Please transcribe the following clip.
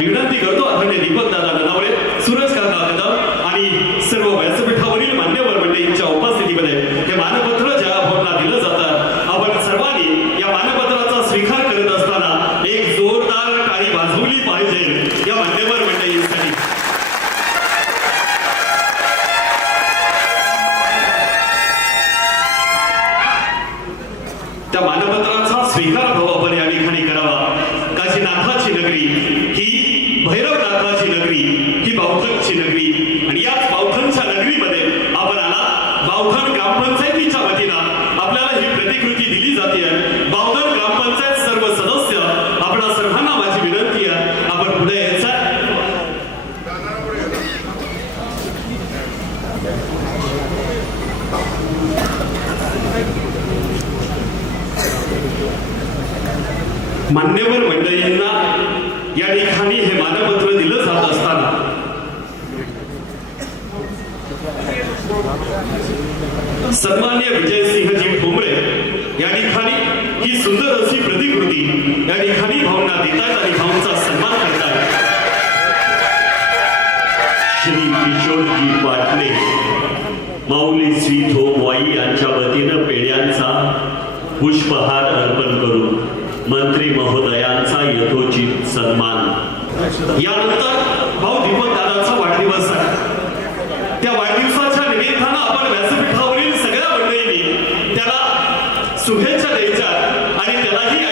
विनंती करतो आदरणीय दीपक दादा ननावरे, सुरज काका कदम आणि सर्व व्यासपीठावरील मान्यवर मंडळींच्या उपस्थितीमध्ये हे मानपत्र ज्या भवनाला दिलं जातं, आपण सर्वांनी या मानपत्राचा स्वीकार करत असताना एक जोरदार टाळी वाजवली पाहिजे या मान्यवर मंडळींसाठी. त्या मानपत्राचा स्वीकार भाऊ आपण या ठिकाणी करावा. काशीनाथाची नगरी ही भैरवनाथाची नगरी ही बावधनची नगरी आणि याच बावधनच्या नगरीमध्ये आपण आला. बावधन ग्रामपंचायतीच्या वतीनं आपल्याला ही प्रतिकृती दिली जाते. बावधन ग्रामपंचायत सर्व सदस्य आपणा सर्वांना माझी विनंती आहे, आपण पुढे यायचं. मान्यवर मंडळींना या ठिकाणी हे मानपत्र दिलं जात असताना सन्मान्य विजयसिंहजी ठोंबरे या ठिकाणी ही सुंदर अशी प्रतिकृती या ठिकाणी भावना देतात आणि भाऊंचा सन्मान करतात. श्री किशोरजी पाटले माऊली स्वीट होम वाई यांच्या वतीनं पेढ्यांचा पुष्पहार अर्पण करून मंत्री महोदयांचा यथोचित सन्मान. यानंतर भाऊ दीपक दादांचा वाढदिवस आहे. त्या वाढदिवसाच्या निमित्तानं आपण व्यासपीठावरील सगळ्या मंडळींनी त्याला शुभेच्छा द्यायच्या आणि त्यालाही